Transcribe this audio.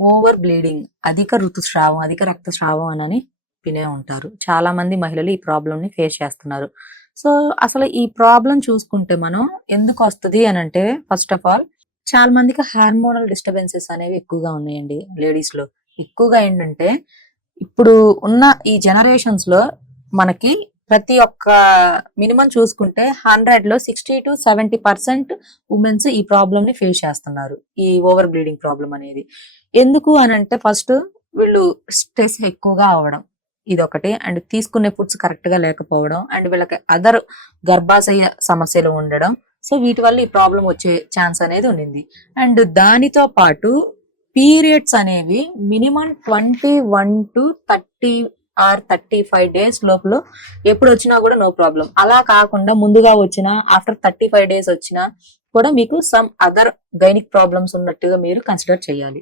Over bleeding, అధిక ఋతుస్రావం, అధిక రక్తస్రావం అని వినే ఉంటారు. చాలా మంది మహిళలు ఈ ప్రాబ్లమ్ ని ఫేస్ చేస్తున్నారు. సో అసలు ఈ ప్రాబ్లం చూసుకుంటే మనం ఎందుకు వస్తుంది అని అంటే, ఫస్ట్ ఆఫ్ ఆల్ చాలా మందికి హార్మోనల్ డిస్టర్బెన్సెస్ అనేవి ఎక్కువగా ఉన్నాయండి లేడీస్ లో. ఎక్కువగా ఏంటంటే ఇప్పుడు ఉన్న ఈ జనరేషన్స్ లో మనకి ప్రతి ఒక్క మినిమం చూసుకుంటే 100 లో 60-70% ఉమెన్స్ ఈ ప్రాబ్లమ్ ని ఫేస్ చేస్తున్నారు, ఈ ఓవర్ బ్లీడింగ్ ప్రాబ్లం అనేది. ఎందుకు అని అంటే ఫస్ట్ వీళ్ళు స్ట్రెస్ ఎక్కువగా అవ్వడం ఇదొకటి, అండ్ తీసుకునే ఫుడ్స్ కరెక్ట్ గా లేకపోవడం, అండ్ వీళ్ళకి అదర్ గర్భాశయ సమస్యలు ఉండడం. సో వీటి వల్ల ఈ ప్రాబ్లం వచ్చే ఛాన్స్ అనేది ఉండింది. అండ్ దానితో పాటు పీరియడ్స్ అనేవి మినిమం 21-30 ఆర్ 35 డేస్ లోపల ఎప్పుడు వచ్చినా కూడా నో ప్రాబ్లం. అలా కాకుండా ముందుగా వచ్చినా ఆఫ్టర్ 35 డేస్ వచ్చినా కూడా మీకు సమ్ అదర్ గైనిక్ ప్రాబ్లమ్స్ ఉన్నట్టుగా మీరు కన్సిడర్ చేయాలి.